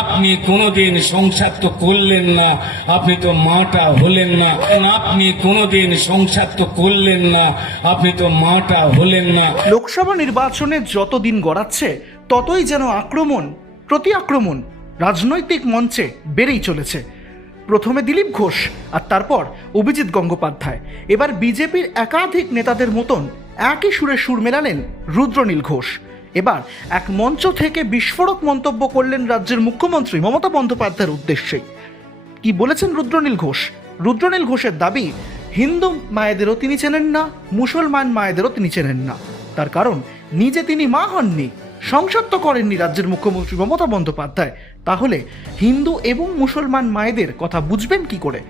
আপনি কোনোদিন সংসার তো করলেন না, আপনি তো মাটা হলেন না। আপনি কোনোদিন সংসার তো করলেন না, আপনি তো মাটা হলেন না। লোকসভা নির্বাচনে যত দিন গড়াচ্ছে ততই যেন আক্রমণ প্রতি আক্রমণ রাজনৈতিক মঞ্চে বেড়েই চলেছে। প্রথমে দিলীপ ঘোষ আর তারপর অভিজিৎ গঙ্গোপাধ্যায়, এবার বিজেপির একাধিক নেতাদের মতন একই সুরে সুর মেলালেন রুদ্রনীল ঘোষ। এবার এক মঞ্চ থেকে বিস্ফোরক মন্তব্য করলেন রাজ্যের মুখ্যমন্ত্রী মমতা বন্দ্যোপাধ্যায়ের উদ্দেশ্যেই। কি বলেছেন রুদ্রনীল ঘোষ? রুদ্রনীল ঘোষের দাবি, হিন্দু মায়েদেরও তিনি চেনেন না, মুসলমান মায়েদেরও তিনি চেনেন না। তার কারণ নিজে তিনি মা হননি, সংসদ তো করেননি রাজ্যের মুখ্যমন্ত্রী মমতা বন্দ্যোপাধ্যায়। তাহলে হিন্দু এবং মুসলমান মায়েদের কথা বুঝবেন কি করে?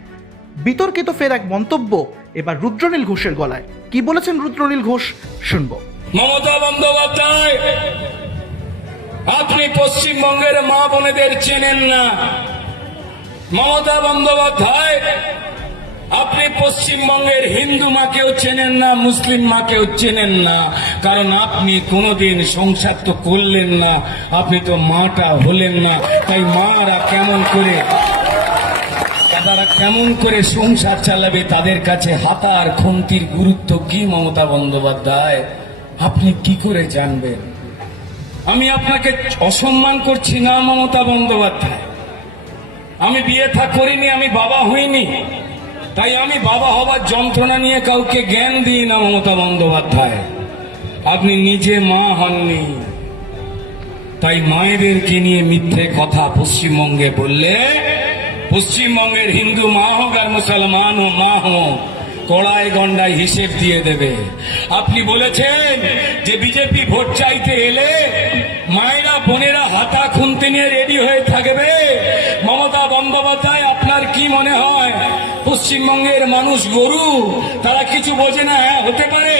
বিতর্কিত ফের এক মন্তব্য এবার রুদ্রনীল ঘোষের গলায়। কি বলেছেন রুদ্রনীল ঘোষ শুনবো। মমতা বন্দ্যোপাধ্যায়, আপনি পশ্চিমবঙ্গের মা বোনেদের চেনেন না। মমতা বন্দ্যোপাধ্যায়, আপনি পশ্চিমবঙ্গের হিন্দু মাকেও চেনেন না, মুসলিম মাকেও চেনেন না। কারণ আপনি কোনোদিন সংসার তো করলেন না, আপনি তো মাটা হলেন না। তাই মারা কেমন করে, তারা কেমন করে সংসার চালাবে, তাদের কাছে হাতার খুন্তির গুরুত্ব কি মমতা বন্দ্যোপাধ্যায় আপনি কি করে জানবেন? আমি আপনাকে অসম্মান করছি না মমতা বন্দ্যোপাধ্যায়। আমি বিয়ে থা করিনি, আমি বাবা হইনি, তাই আমি বাবা হবার যন্ত্রণা নিয়ে কাউকে জ্ঞান দিই না মমতা বন্দ্যোপাধ্যায়। আপনি নিজে মা হননি, তাই মায়েদেরকে নিয়ে মিথ্যে কথা পশ্চিমবঙ্গে বললে পশ্চিমবঙ্গের হিন্দু মা হোক আর মুসলমান ও মা হোক, কড়াই গন্ডায় হিসেব দিয়ে দেবে। আপনি বলেছেন যে বিজেপি ভোট চাইতে এলে মায়েরা বোনেরা হাতা খুনতে নিয়ে রেডি হয়ে থাকবে। মমতা বন্দ্যোপাধ্যায়, আপনার কি মনে হয় পশ্চিমবঙ্গের মানুষ গরু? তারা কিছু বোঝে না? হ্যাঁ, হতে পারে।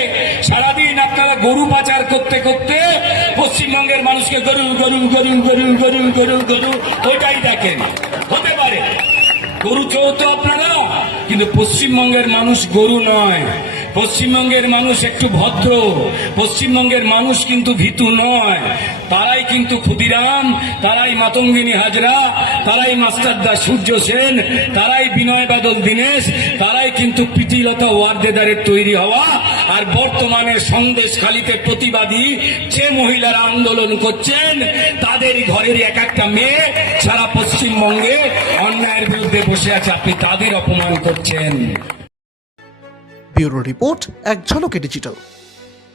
সারাদিন আপনারা গরু পাচার করতে করতে পশ্চিমবঙ্গের মানুষকে গরু গরু গরু গরু গরু গরু গরু ওটাই দেখেন। হতে পারে গরু চোর তো আপনারা, কিন্তু পশ্চিমবঙ্গের মানুষ গরু নয়। পশ্চিমবঙ্গের মানুষ একটু ভদ্র, পশ্চিমবঙ্গের মানুষ কিন্তু ভীতু নয়। তারাই কিন্তু ক্ষুদিরাম, তারাই মাতঙ্গিনী হাজরা, তারাই মাস্টারদা সূর্য সেন, তারাই বিনয় বাদল দীনেশ, তারাই কিন্তু প্রীতিলতা ওয়ার্দেদারের তৈরি হওয়া। আর বর্তমানে সন্দেশখালীতে প্রতিবাদী যে মহিলারা আন্দোলন করছেন, তাদের ঘরের এক একটা মেয়ে সারা পশ্চিমবঙ্গে অন্যায়ের বিরুদ্ধে বসে আছে, আপনি তাদের অপমান করছেন। ব্যুরো রিপোর্ট, এক ঝলকে ডিজিটাল।